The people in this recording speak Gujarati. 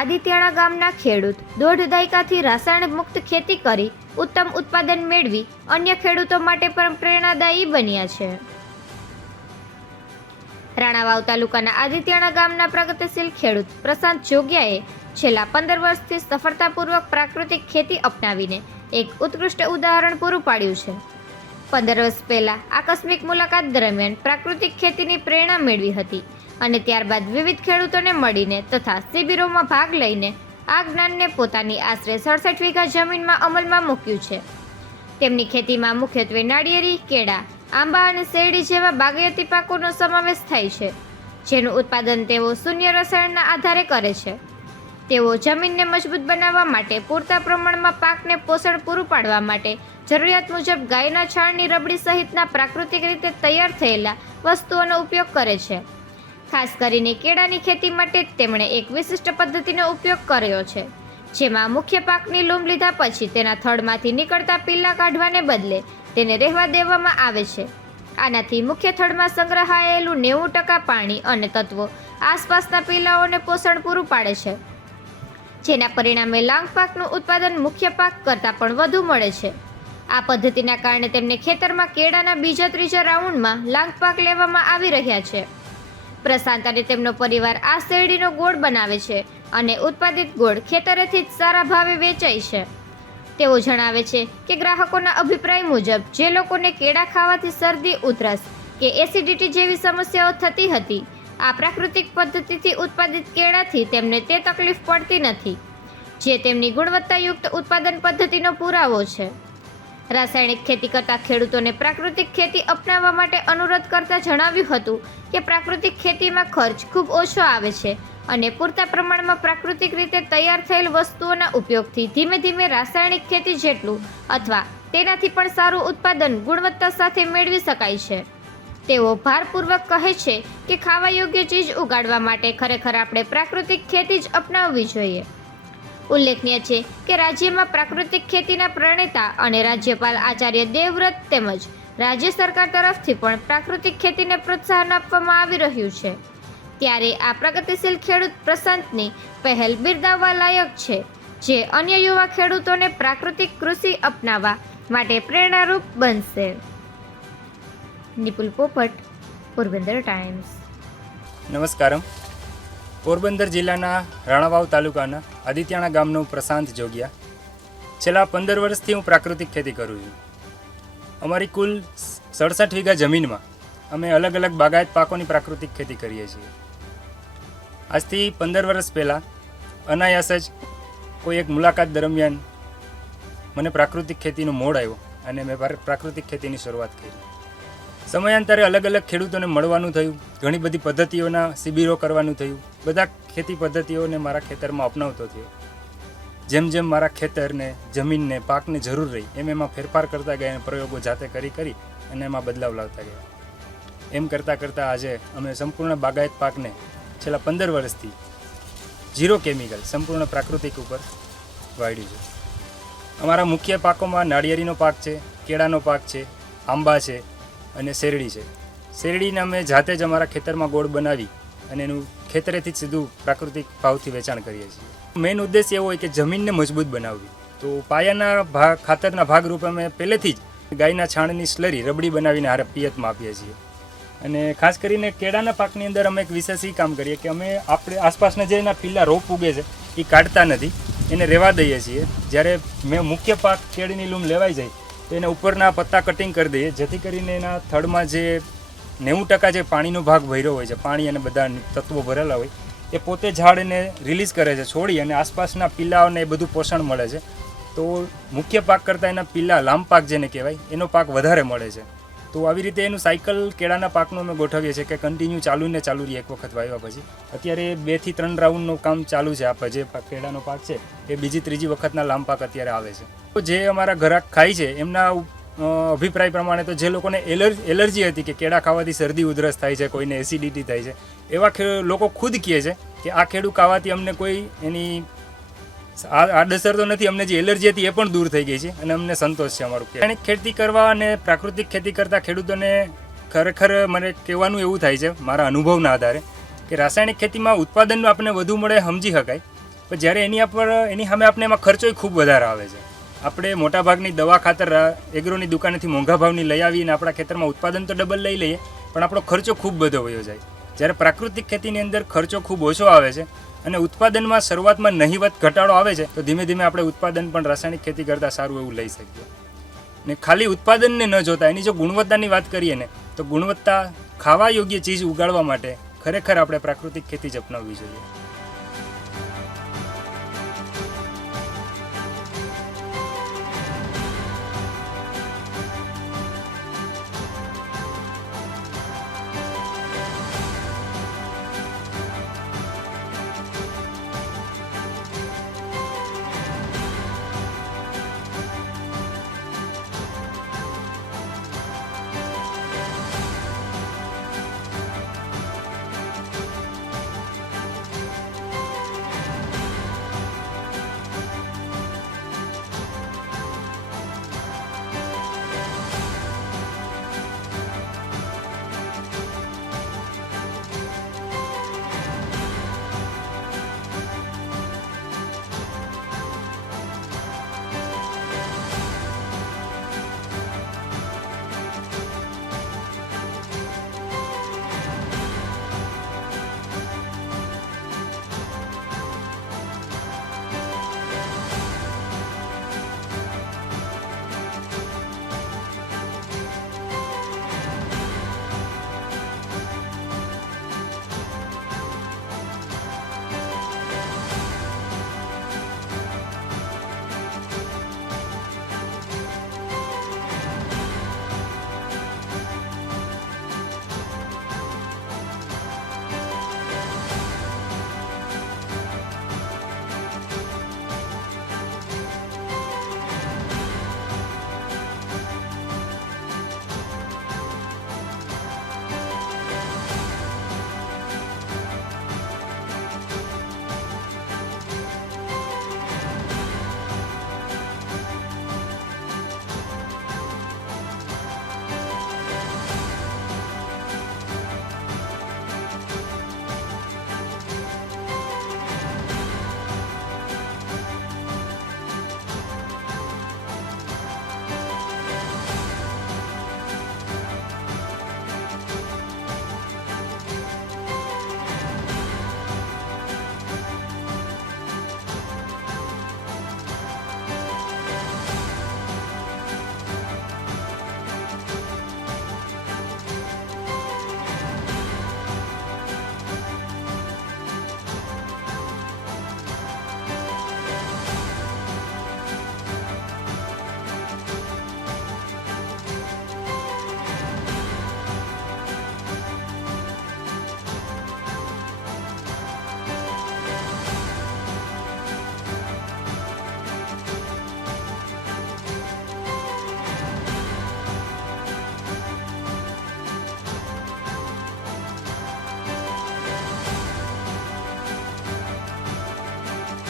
આદિત્યાણા ગામના ખેડૂત. દોઢ દાયકાથી રાસાયણિક મુક્ત ખેતી કરી ઉત્તમ ઉત્પાદન મેળવી અન્ય ખેડૂતો માટે પણ પ્રેરણાદાયી બન્યા છે. રાણાવાવ તાલુકાના આદિત્યાણા ગામના પ્રગતિશીલ ખેડૂત પ્રશાંત જોગિયાએ છેલ્લા પંદર વર્ષથી સફળતાપૂર્વક પ્રાકૃતિક ખેતી અપનાવીને એક ઉત્કૃષ્ટ ઉદાહરણ પૂરું પાડ્યું છે. પંદર વર્ષ પહેલા આકસ્મિક મુલાકાત દરમિયાન પ્રાકૃતિક ખેતીની પ્રેરણા મેળવી હતી. અને ત્યારબાદ વિવિધ ખેડૂતોને મળીને તથા શિબિરોમાં ભાગ લઈને આ જ્ઞાનને પોતાની આશરે સડસઠ વીઘા જમીનમાં અમલમાં મૂક્યું છે. તેમની ખેતીમાં મુખ્યત્વે નાળિયેરી, કેળા, આંબા અને શેરડી જેવા બાગાયતી પાકોનો સમાવેશ થાય છે, જેનું ઉત્પાદન તેઓ શૂન્ય રસાયણના આધારે કરે છે. તેઓ જમીનને મજબૂત બનાવવા માટે પૂરતા પ્રમાણમાં પાકને પોષણ પૂરું પાડવા માટે જરૂરિયાત મુજબ ગાયના છાણની રબડી સહિતના પ્રાકૃતિક રીતે તૈયાર થયેલા વસ્તુઓનો ઉપયોગ કરે છે. ખાસ કરીને કેળાની ખેતી માટે તેમણે એક વિશિષ્ટ પદ્ધતિનો ઉપયોગ કર્યો છે, જેમાં મુખ્ય પાકની લૂમ લીધા પછી તેના થડમાંથી નીકળતા પિલ્લા કાઢવાને બદલે તેને રહેવા દેવામાં આવે છે. આનાથી મુખ્ય થડમાં સંગ્રહાયેલું નેવું ટકા પાણી અને તત્વો આસપાસના પિલ્લાઓને પોષણ પૂરું પાડે છે. જેના પરિણામે લાંગ પાકનું ઉત્પાદન મુખ્ય પાક કરતાં પણ વધુ મળે છે. આ પદ્ધતિના કારણે તેમને ખેતરમાં કેળાના બીજા ત્રીજા રાઉન્ડમાં લાંગ પાક લેવામાં આવી રહ્યા છે. પ્રશાંત અને તેમનો પરિવાર આ શેરડીનો ગોળ બનાવે છે અને ઉત્પાદિત ગોળ ખેતરેથી જ સારા ભાવે વેચાય છે. તેઓ જણાવે છે કે ગ્રાહકોના અભિપ્રાય મુજબ જે લોકોને કેળા ખાવાથી શરદી, ઉધરસ કે એસિડિટી જેવી સમસ્યાઓ થતી હતી, આ પ્રાકૃતિક પદ્ધતિથી ઉત્પાદિત કેળાથી તેમને તે તકલીફ પડતી નથી, જે તેમની ગુણવત્તાયુક્ત ઉત્પાદન પદ્ધતિનો પુરાવો છે. રાસાયણિક ખેતી કરતા ખેડૂતોને પ્રાકૃતિક ખેતી અપનાવવા માટે અનુરોધ કરતા જણાવ્યું હતું કે પ્રાકૃતિક ખેતીમાં ખર્ચ ખૂબ ઓછો આવે છે અને પૂરતા પ્રમાણમાં પ્રાકૃતિક રીતે તૈયાર થયેલ વસ્તુઓના ઉપયોગથી ધીમે ધીમે રાસાયણિક ખેતી જેટલું અથવા તેનાથી પણ સારું ઉત્પાદન ગુણવત્તા સાથે મેળવી શકાય છે. તેઓ ભારપૂર્વક કહે છે કે ખાવા યોગ્ય ચીજ ઉગાડવા માટે ખરેખર આપણે પ્રાકૃતિક ખેતી જ અપનાવવી જોઈએ. ઉલ્લેખનીય છે કે રાજ્યમાં પ્રાકૃતિક ખેતીના પ્રણેતા અને રાજ્યપાલ આચાર્ય દેવવ્રત તેમજ રાજ્ય સરકાર તરફથી પણ પ્રાકૃતિક ખેતીને પ્રોત્સાહન આપવામાં આવી રહ્યું છે. ત્યારે આ પ્રગતિશીલ ખેડૂત પ્રશાંતની પહેલ બિરદાવવા લાયક છે, જે અન્ય યુવા ખેડૂતોને પ્રાકૃતિક કૃષિ અપનાવવા માટે પ્રેરણારૂપ બનશે. નિપુલ પોપટ પોરબંદર ટાઈમ્સ. નમસ્કારમ. પોરબંદર જિલ્લાના રાણાવાવ તાલુકાના આદિત્યાણા ગામનો પ્રશાંત જોગિયા. છેલ્લા પંદર વર્ષથી હું પ્રાકૃતિક ખેતી કરું છું. અમારી કુલ સડસઠ વીઘા જમીનમાં અમે અલગ અલગ બાગાયત પાકોની પ્રાકૃતિક ખેતી કરીએ છીએ. આજથી પંદર વર્ષ પહેલાં અનાયાસ જ કોઈ એક મુલાકાત દરમિયાન મને પ્રાકૃતિક ખેતીનો મોડ આવ્યો અને મેં પ્રા- પ્રાકૃતિક ખેતીની શરૂઆત કરી. સમયાંતરે અલગ અલગ ખેડૂતોને મળવાનું થયું, ઘણી બધી પદ્ધતિઓના શિબિરો કરવાનું થયું. બધા ખેતી પદ્ધતિઓને મારા ખેતરમાં અપનાવતો થયો. જેમ જેમ મારા ખેતરને, જમીનને, પાકને જરૂર રહી, એમ એમાં ફેરફાર કરતા ગયા અને પ્રયોગો જાતે કરી કરી અને એમાં બદલાવ લાવતા ગયા. એમ કરતાં કરતાં આજે અમે સંપૂર્ણ બાગાયત પાકને છેલ્લા પંદર વર્ષથી ઝીરો કેમિકલ, સંપૂર્ણ પ્રાકૃતિક ઉપર વાળ્યું છે. અમારા મુખ્ય પાકોમાં નાળિયેરીનો પાક છે, કેળાનો પાક છે, આંબા છે અને શેરડી છે. શેરડીને અમે જાતે જ અમારા ખેતરમાં ગોળ બનાવી અને એનું ખેતરેથી જ સીધું પ્રાકૃતિક ભાવથી વેચાણ કરીએ છીએ. મેઇન ઉદ્દેશ્ય એવો હોય કે જમીનને મજબૂત બનાવવી. તો પાયાના ભાગ ખાતરના ભાગરૂપે અમે પહેલેથી જ ગાયના છાણની સ્લરી રબડી બનાવીને હારે પિયતમાં આપીએ છીએ. અને ખાસ કરીને કેળાના પાકની અંદર અમે એક વિશેષ એ કામ કરીએ કે અમે આપણે આસપાસના જે એના પીલા રોપ ઉગે છે એ કાઢતા નથી. એને રહેવા દઈએ છીએ. જ્યારે મેં, મુખ્ય પાક કેળીની લૂમ લેવાઈ જાય તો એના ઉપરના પત્તા કટિંગ કરી દઈએ. જેથી કરીને એના થડમાં જે નેવું ટકા જે પાણીનો ભાગ ભર્યો હોય છે, પાણી અને બધા તત્વો ભરેલા હોય, એ પોતે ઝાડને રિલીઝ કરે છે, છોડી અને આસપાસના પીલાઓને એ બધું પોષણ મળે છે. તો મુખ્ય પાક કરતાં એના પીલા લાંબ પાક જેને કહેવાય, એનો પાક વધારે મળે છે. તો આવી રીતે એનું સાયકલ કેળાના પાકનું અમે ગોઠવીએ છીએ કે કન્ટિન્યુ ચાલુ ને ચાલુ રહીએ એક વખત વાવ્યા પછી. અત્યારે બેથી ત્રણ રાઉન્ડનું કામ ચાલુ છે આપણે જે કેળાનો પાક છે, એ બીજી ત્રીજી વખતના લાંબ પાક અત્યારે આવે છે. તો જે અમારા ઘરાક ખાય છે, એમના અભિપ્રાય પ્રમાણે તો જે લોકોને એલર એલર્જી હતી કે કેળા ખાવાથી શરદી ઉધરસ થાય છે, કોઈને એસિડિટી થાય છે, એવા લોકો ખુદ કહે છે કે આ ખેડૂત ખાવાથી અમને કોઈ એની આ આડઅસર તો નથી, અમને જે એલર્જી હતી એ પણ દૂર થઈ ગઈ છે અને અમને સંતોષ છે અમારું રાસાયણિક ખેતી કરવા અને પ્રાકૃતિક ખેતી કરતા ખેડૂતોને ખરેખર મને કહેવાનું એવું થાય છે, મારા અનુભવના આધારે, કે રાસાયણિક ખેતીમાં ઉત્પાદન આપણને વધુ મળે સમજી શકાય, પણ જ્યારે એની પર, એની સામે આપણે એમાં ખર્ચોય ખૂબ વધારે આવે છે. આપણે મોટાભાગની દવા ખાતર એગ્રોની દુકાનેથી મોંઘા ભાવની લઈ આવીને આપણા ખેતરમાં ઉત્પાદન તો ડબલ લઈ લઈએ, પણ આપણો ખર્ચો ખૂબ બધો વયો જાય. જ્યારે પ્રાકૃતિક ખેતીની અંદર ખર્ચો ખૂબ ઓછો આવે છે અને ઉત્પાદનમાં શરૂઆતમાં નહીવત ઘટાડો આવે છે, તો ધીમે ધીમે આપણે ઉત્પાદન પણ રાસાયણિક ખેતી કરતાં સારું એવું લઈ શકીએ. ને ખાલી ઉત્પાદનને ન જોતા, એની જો ગુણવત્તાની વાત કરીએ ને, તો ગુણવત્તા ખાવા યોગ્ય ચીજ ઉગાડવા માટે ખરેખર આપણે પ્રાકૃતિક ખેતી જ અપનાવવી જોઈએ.